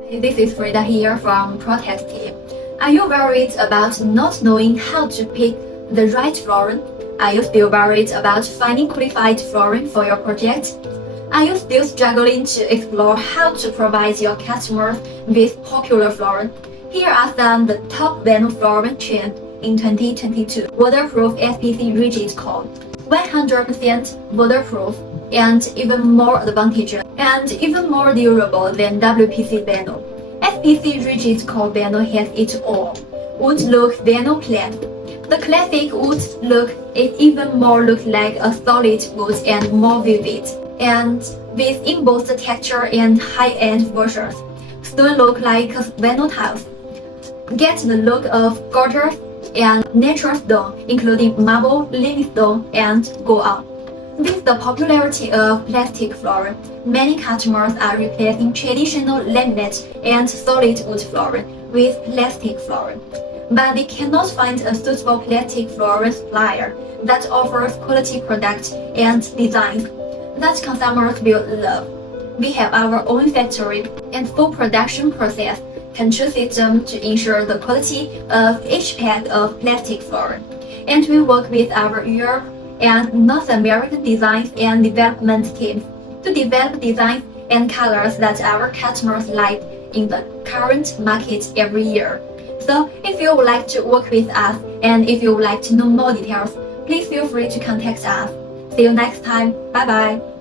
Hey, this is Frida here from Protex team. Are you worried about not knowing how to pick the right flooring? Are you still worried about finding qualified flooring for your project? Are you still struggling to explore how to provide your customers with popular flooring? Here are some of the top vinyl flooring trends in 2022. Waterproof SPC rigid core, 100% waterproof and even more advantageous and even more durable than WPC vinyl. SPC rigid core vinyl has it all. Wood look vinyl clad. The classic wood look is even more look like a solid wood and more vivid. And with embossed texture and high-end versions, soon look like a vinyl house. Get the look of gorgeous and natural stone, including marble, limestone, and go on. With the popularity of plastic flooring, many customers are replacing traditional laminate and solid wood flooring with plastic flooring. But they cannot find a suitable plastic flooring supplier that offers quality products and designs that consumers will love. We have our own factory and full production process control system to ensure the quality of each pack of plastic flooring. And we work with our Europe and North American design and development teams to develop designs and colors that our customers like in the current market every year. So if you would like to work with us and if you would like to know more details, please feel free to contact us. See you next time. Bye bye.